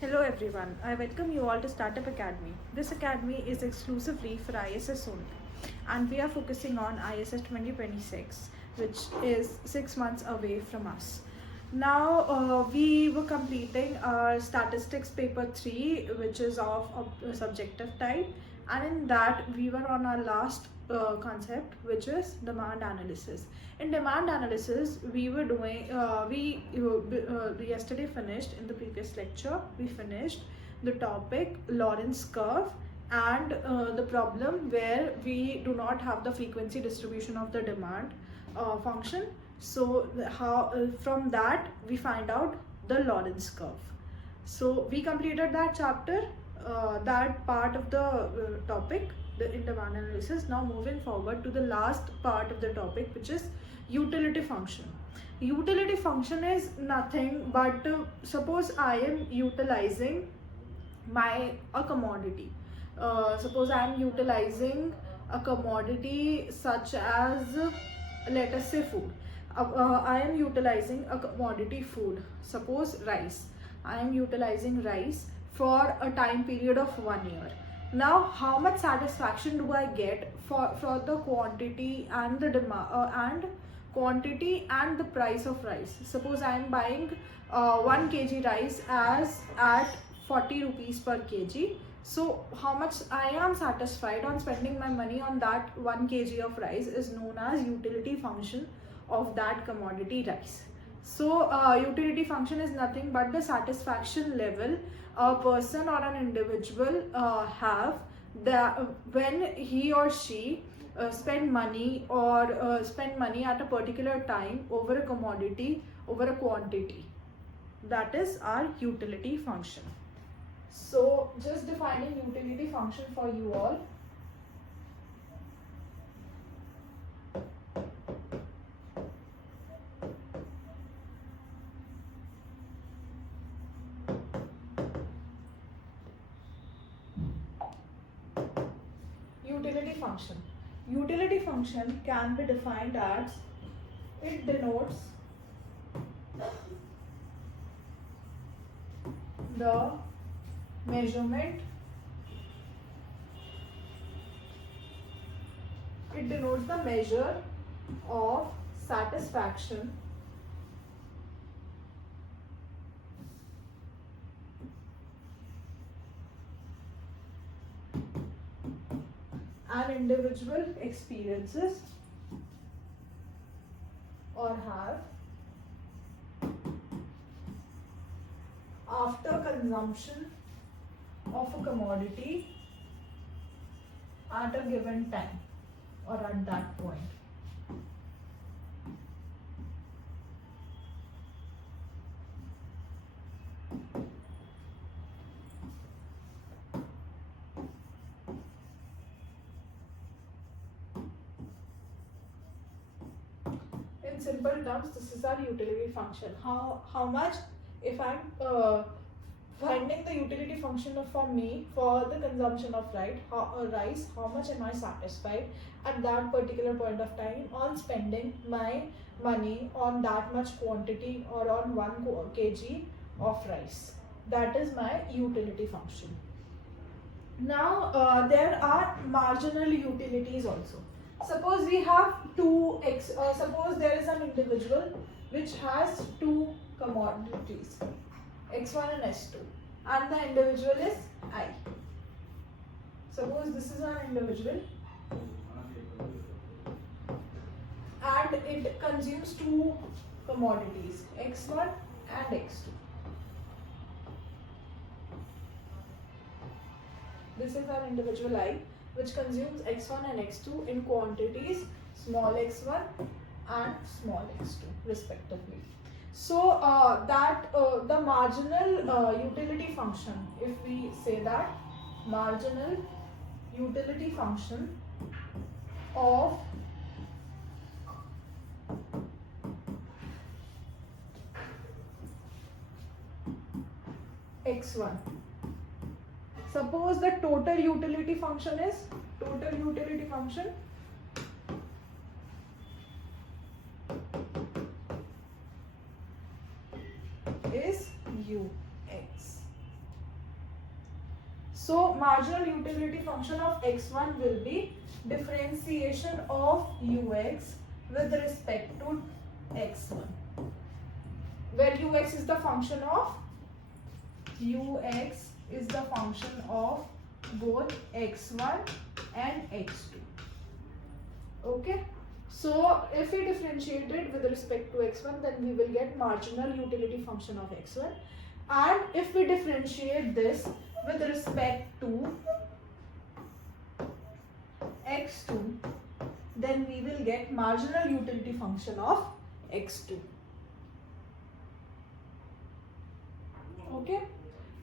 Hello everyone, I welcome you all to Startup Academy. This academy is exclusively for ISS only, and we are focusing on ISS 2026, which is 6 months away from us. Now we were completing our statistics paper 3, which is of a subjective type, and in that we were on our last concept, which is demand analysis. In demand analysis, we were doing yesterday finished in the previous lecture. We finished the topic Lorentz curve and the problem where we do not have the frequency distribution of the demand function. So from that we find out the Lorentz curve. So we completed that chapter, that part of the topic, the demand analysis. Now moving forward to the last part of the topic, which is utility function. Utility function is nothing but suppose I am utilizing a commodity. Suppose I am utilizing a commodity such as, let us say, food. I am utilizing a commodity food, suppose rice. I am utilizing rice for a time period of 1 year. Now how much satisfaction do I get for the quantity and the demand quantity and the price of rice? Suppose I am buying 1 kg rice as at 40 rupees per kg. So how much I am satisfied on spending my money on that 1 kg of rice is known as utility function of that commodity rice. So utility function is nothing but the satisfaction level a person or an individual have when he or she spend money at a particular time over a commodity, over a quantity. That is our utility function. So just defining utility function for you all. Utility function. Utility function can be defined as, it denotes the measurement, it denotes the measure of satisfaction an individual experiences or have after consumption of a commodity at a given time or at that point. In simple terms, this is our utility function. How much, if I'm finding the utility function for me for the consumption of rice, how much am I satisfied at that particular point of time on spending my money on that much quantity or on 1 kg of rice. That is my utility function. Now there are marginal utilities also. Suppose we have suppose there is an individual which has 2 commodities, x1 and x2, and the individual is I. Suppose this is an individual and it consumes 2 commodities, x1 and x2. This is our individual I, which consumes x1 and x2 in quantities small x1 and small x2 respectively. So the marginal utility function, if we say that marginal utility function of x1. Suppose the total utility function is ux. So marginal utility function of x1 will be differentiation of ux with respect to x1, where ux is the function of both x1 and x2. Okay, so if we differentiate it with respect to x1, then we will get marginal utility function of x1, and if we differentiate this with respect to x2, then we will get marginal utility function of x2. Okay,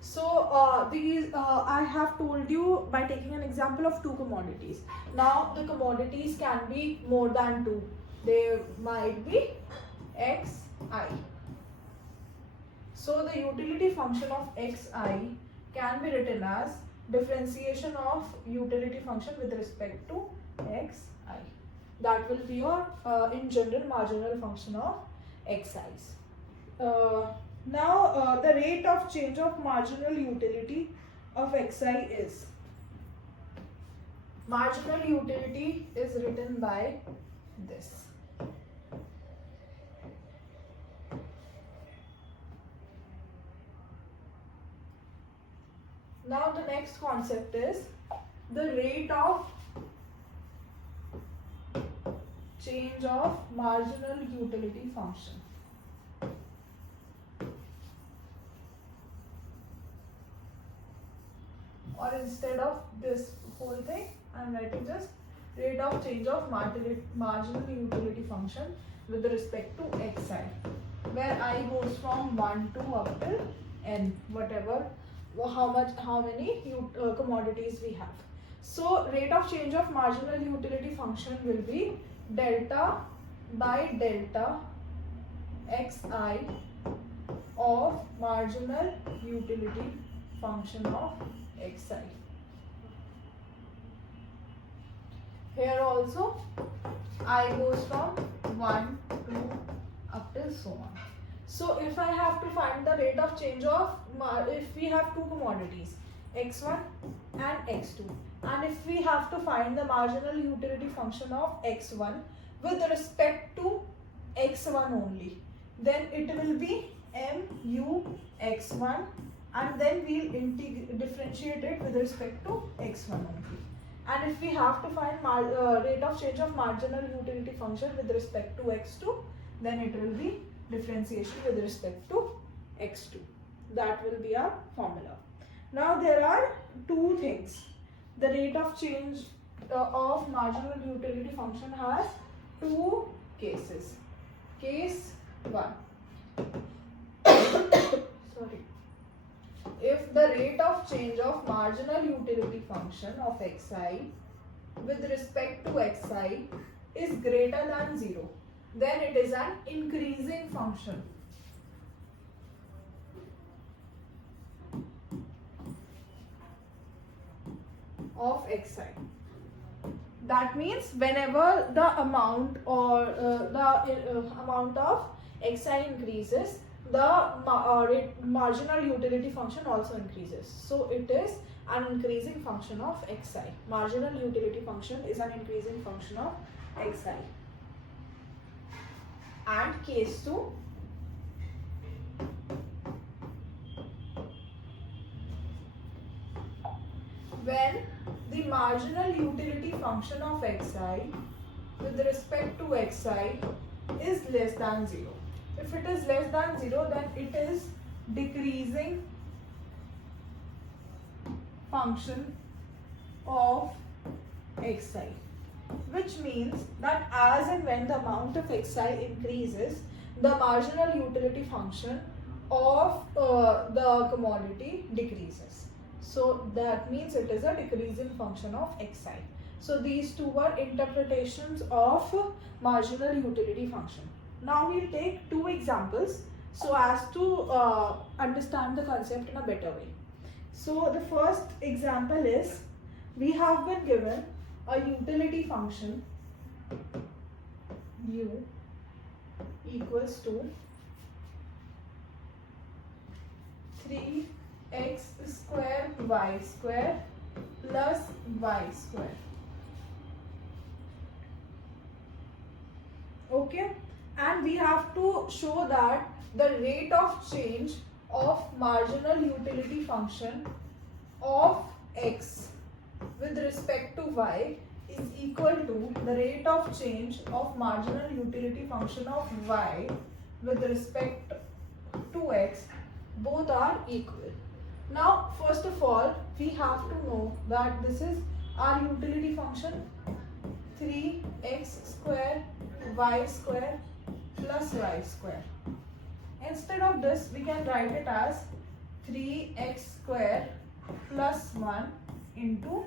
so I have told you by taking an example of two commodities. Now the commodities can be more than two. They might be xi. So the utility function of xi can be written as differentiation of utility function with respect to xi. That will be your in general marginal function of xi's. Now the rate of change of marginal utility of xi is, marginal utility is written by this. Now the next concept is the rate of change of marginal utility function. Or instead of this whole thing, I am writing just rate of change of marginal utility function with respect to xi, where I goes from 1 to up till n, whatever, how many commodities we have. So rate of change of marginal utility function will be delta by delta xi of marginal utility function of xi. Here also I goes from 1 to up till so on. So if I have to find the rate of change of, if we have two commodities x1 and x2, and if we have to find the marginal utility function of x1 with respect to x1 only, then it will be mu x1, and then we'll differentiate it with respect to x1 only. And if we have to find rate of change of marginal utility function with respect to x2, then it will be differentiation with respect to x2. That will be our formula. Now there are two things. The rate of change of marginal utility function has two cases. Case 1. Sorry. If the rate of change of marginal utility function of xi with respect to xi is greater than 0, then it is an increasing function. Of xi. That means whenever the amount or amount of xi increases, the marginal utility function also increases. So it is an increasing function of xi. Marginal utility function is an increasing function of xi. And case 2. When the marginal utility function of xi with respect to xi is less than 0. If it is less than 0, then it is decreasing function of xi, which means that as and when the amount of xi increases, the marginal utility function of the commodity decreases. So that means it is a decreasing function of xi. So these two are interpretations of marginal utility function. Now we'll take two examples so as to understand the concept in a better way. So the first example is, we have been given a utility function u equals to 3x square y square plus y square. Okay, and we have to show that the rate of change of marginal utility function of x with respect to y is equal to the rate of change of marginal utility function of y with respect to x. Both are equal. Now first of all we have to know that this is our utility function 3x square y square plus y square. Instead of this we can write it as 3x square plus 1 into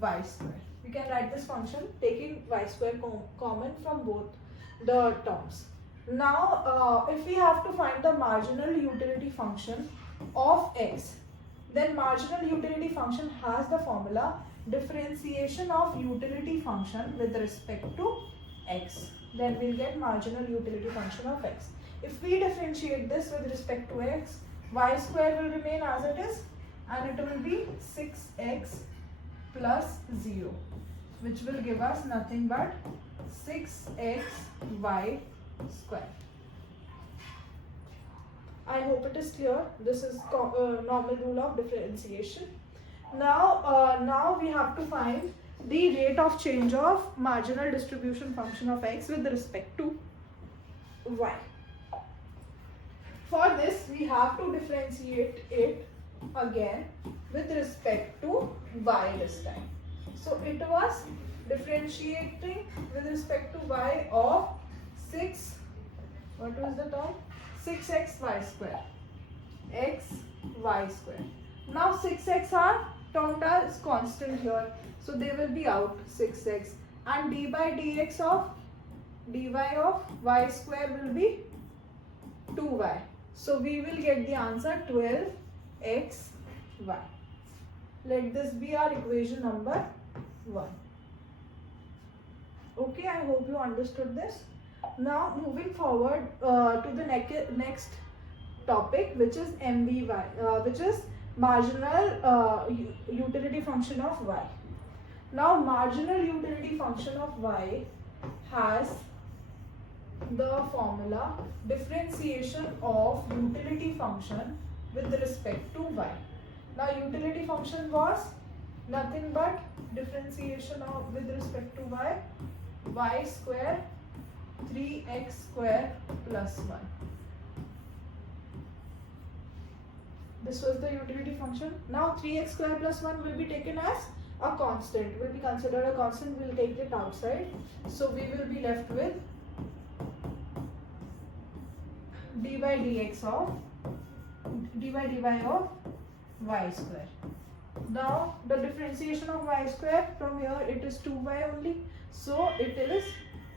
y square. We can write this function taking y square common from both the terms. Now if we have to find the marginal utility function of x, then marginal utility function has the formula differentiation of utility function with respect to x. Then we'll get marginal utility function of x. If we differentiate this with respect to x, y square will remain as it is and it will be 6x plus 0, which will give us nothing but 6xy square. I hope it is clear. This is normal rule of differentiation. Now we have to find the rate of change of marginal distribution function of x with respect to y. For this we have to differentiate it again with respect to y this time. So it was differentiating with respect to y of 6, what was the term? 6xy square, x y square. Now 6x are termed as constant here, so they will be out 6x, and d by dx of dy of y square will be 2y. So we will get the answer 12xy. Let this be our equation number 1. Okay, I hope you understood this. Now moving forward to the next topic, which is MVY, which is marginal utility function of y. Now marginal utility function of y has the formula differentiation of utility function with respect to y. Now utility function was nothing but differentiation of with respect to y square 3x square plus 1. This was the utility function. Now 3x square plus 1 will be taken as a constant, will be considered a constant. We'll take it outside. So we will be left with dy by dy of y square. Now the differentiation of y square, from here it is 2y only. So it is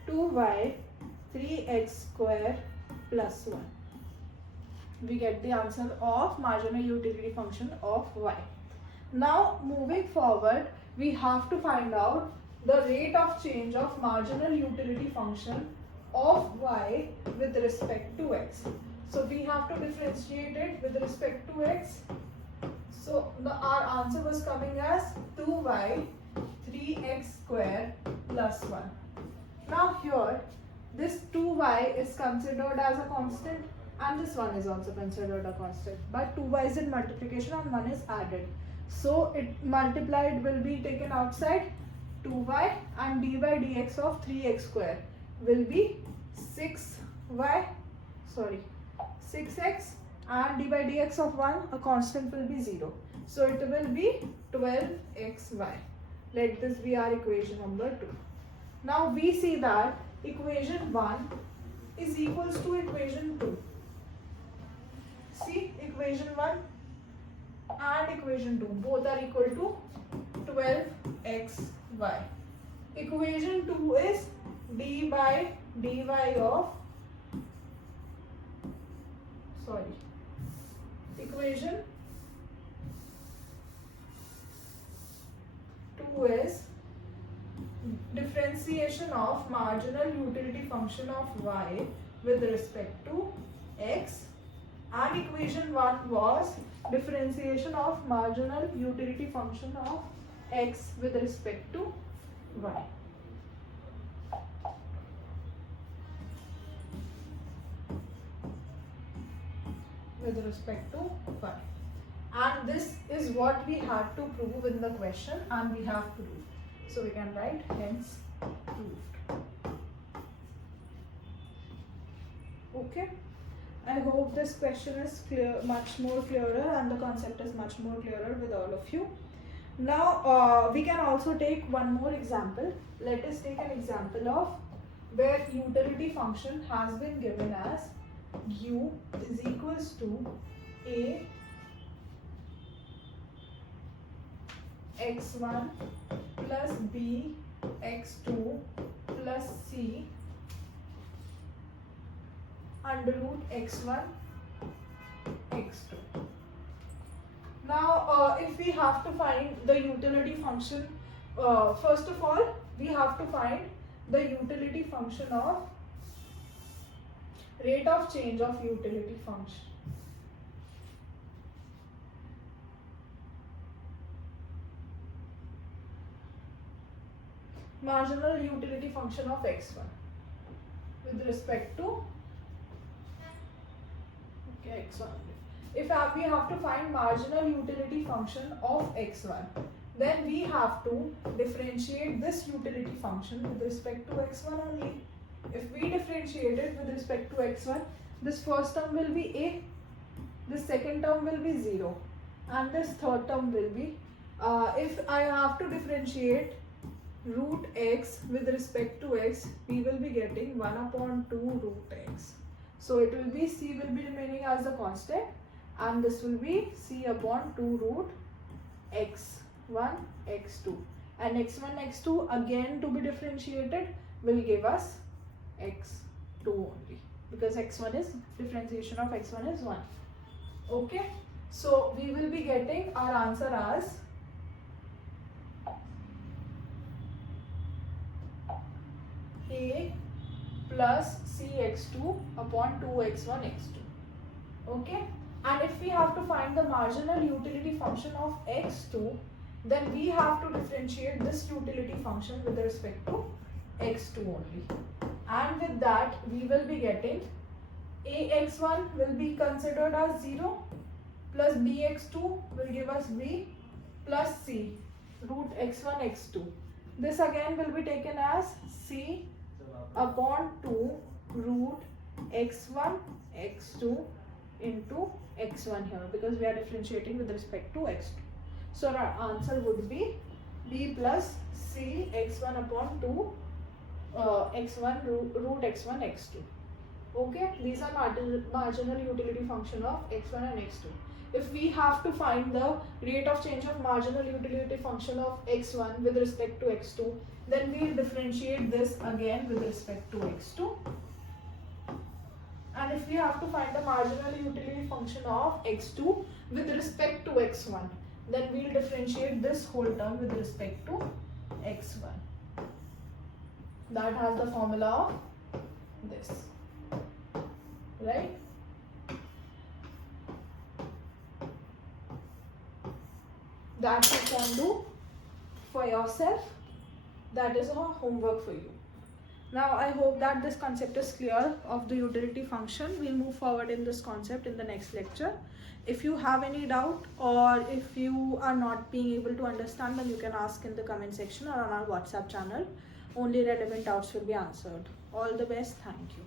2y 3x square plus 1. We get the answer of marginal utility function of y. Now moving forward, we have to find out the rate of change of marginal utility function of y with respect to x. So we have to differentiate it with respect to x. So our answer was coming as 2y 3x square plus 1. Now here this 2y is considered as a constant and this one is also considered a constant, but 2y is in multiplication and 1 is added. So it multiplied will be taken outside, 2y, and d by dx of 3x square will be 6x, and d by dx of 1, a constant, will be 0. So it will be 12xy. Let this be our equation number 2. Now we see that equation 1 is equals to equation 2. See, equation 1 and equation 2 both are equal to 12xy. Equation 2 is d by dy of, equation 2 is differentiation of marginal utility function of y with respect to x, and equation 1 was differentiation of marginal utility function of x with respect to y. With respect to y. And this is what we had to prove in the question, and we have to do. So we can write hence proved. Okay. I hope this question is clear, much more clearer, and the concept is much more clearer with all of you. Now we can also take one more example. Let us take an example of where utility function has been given as u is equals to a x1 plus b x2 plus c under root x1 x2. Now if we have to find the utility function, first of all we have to find the utility function of rate of change of utility function. Marginal utility function of x1 with respect to x1. If we have to find marginal utility function of x1, then we have to differentiate this utility function with respect to x1 only. If we differentiate it with respect to x1, this first term will be a, this second term will be 0, and this third term will be, if I have to differentiate root x with respect to x, we will be getting 1 upon 2 root x. So it will be c will be remaining as a constant, and this will be c upon 2 root x1 x2, and x1 x2 again to be differentiated will give us x2 only, because x1 is differentiation of x1 is 1. Okay, so we will be getting our answer as a plus cx2 upon 2x1 x2. Okay, and if we have to find the marginal utility function of x2, then we have to differentiate this utility function with respect to x2 only, and with that we will be getting ax1 will be considered as 0 plus bx2 will give us b plus c root x1 x2. This again will be taken as c upon 2 root x1 x2 into x1 here, because we are differentiating with respect to x2. So our answer would be b plus c x1 upon 2 x1 root x1 x2. Okay, these are marginal utility function of x1 and x2. If we have to find the rate of change of marginal utility function of x1 with respect to x2, then we will differentiate this again with respect to x2. And if we have to find the marginal utility function of x2 with respect to x1, then we will differentiate this whole term with respect to x1. That has the formula of this, right? That you can do for yourself. That is our homework for you. Now I hope that this concept is clear of the utility function. We'll move forward in this concept in the next lecture. If you have any doubt, or if you are not being able to understand, then you can ask in the comment section or on our WhatsApp channel. Only relevant doubts will be answered. All the best. Thank you.